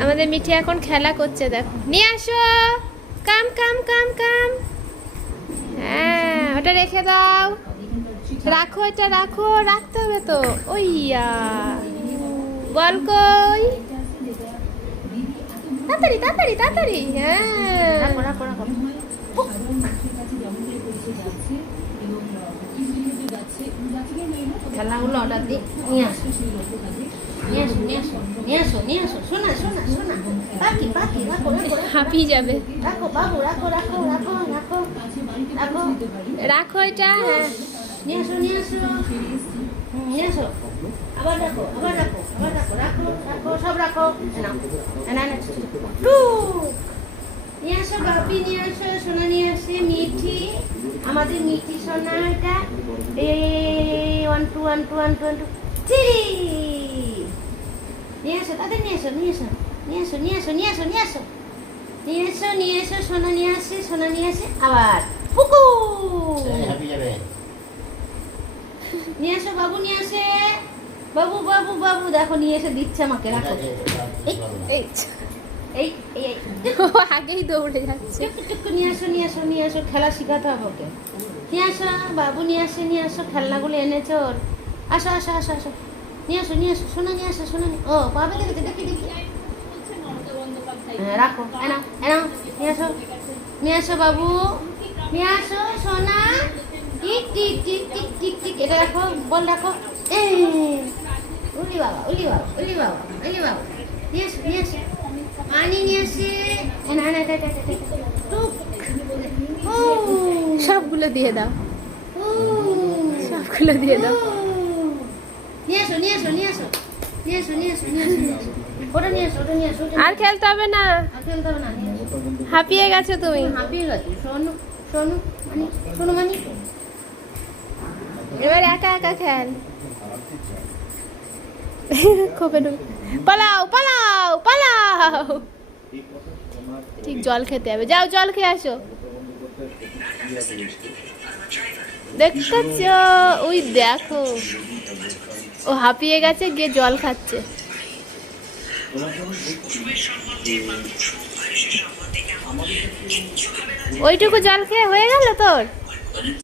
আমাদের মিঠি এখন খেলা করছে, দেখো। নিয়ে আসো, কাম কাম কাম কাম। হ্যাঁ, ওটা রেখে দাও। রাখো, এটা রাখো, রাখতে হবে তো। ওইয়া বল কই, তাড়াতাড়ি তাড়াতাড়ি তাড়াতাড়ি। হ্যাঁ, রাখো রাখো রাখো। খেলাগুলো অর্ডার দিই, নিয়ে আসো নিয়ে আসো নিয়ে আসো নিয়ে আসো নিয়ে আসো। শোনা শোনা শোনা, পাখি পাখি, রাখো রাখো হাঁপিয়ে যাবে। রাখো বাবু, রাখো রাখো রাখো রাখো রাখো রাখো এটা। হ্যাঁ, নিয়ে আসো নিয়ে আসো নিয়ে আসো। আবার রাখো আবার রাখো আবার রাখো রাখো রাখো, সব রাখো। না না, টু নিয়ে আসো বাপি, নিয়ে আসো সোনা, নিয়ে আসে মিঠি, আমাদের মিঠি সোনা। এটা one two one two one two one two three. নিয়ে আসো তাদের, নিয়ে আসো নিয়ে আসো নিয়ে আসো নিয়ে আসো নিয়ে আসো নিয়ে আসো নিয়ে এসো নিয়ে এসো সোনা, নিয়ে আসে সোনা, নিয়ে আসে আবার পুকু। নিয়ে আসো বাবু, নিয়ে আসে বাবু বাবু বাবু, দেখো নিয়ে এসে দিচ্ছে আমাকে। রাখো এই এই এই এই ও আগেই দৌড়ে যাচ্ছে। টুকু নিয়ে আসো নিয়ে আসো নিয়ে আসো, খেলা শেখাতে হবে ওকে। নিয়ে আসো বাবু, নিয়ে আসে নিয়ে আসো, খেলনাগুলো এনেছো ওর। আসো আসো আসো আসো, নিয়ে আসো নিয়ে আসো সোনা, নিয়ে আসো সোনা। ও পাবে, দেখি দেখি দেখি। হ্যাঁ রাখো, এনাও এনাও, নিয়ে আসো নিয়ে আসো বাবু, নিয়ে আসো সোনা। Tick tick tick tick tick tick, এটা রাখো, বল রাখো। এই উলি বাবা উলি বাবা উলি বাবা উলি বাবা, নিয়ে আসো নিয়ে আসো, পানি নিয়ে আসে। না না না, টুক। ও সবগুলো দিয়ে দাও, ও সবগুলো দিয়ে দাও। নিয়ে আসো নিয়ে আসো নিয়ে আসো নিয়ে আসো নিয়ে আসো নিয়ে আসো নিয়ে আসো, ওটা নিয়ে আসো ওটা নিয়ে আসো। আর খেলতে হবে না, আর খেলতে হবে না, নিয়ে আসো। হাঁপিয়ে গেছো তুমি। হাঁপিয়ে গেছি। শোনো শোনো মানে, শোনো মানে। এবার একা একা খেল। খোপে ঢুক, পালাও পালাও পালাও। ঠিক জল খেতে হবে, যাও জল খেয়ে আসো। দেখতেছ, ওই দেখো ও হাঁপিয়ে গেছে, গিয়ে জল খাচ্ছে। ওইটুকু জল খেয়ে হয়ে গেল তোর।